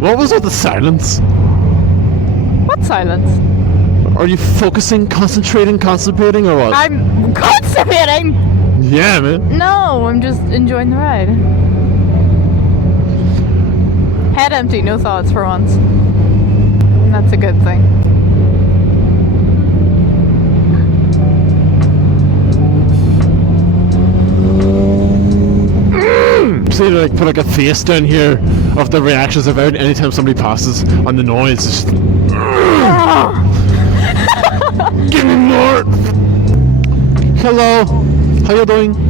What was with the silence? What silence? Are you focusing, constipating, or what? I'm constipating! Yeah, man. No, I'm just enjoying the ride. Head empty, no thoughts for once. That's a good thing. See, like, put like a face down here of the reactions of anytime somebody passes on the noise. Just... Give me more! Hello, how you doing?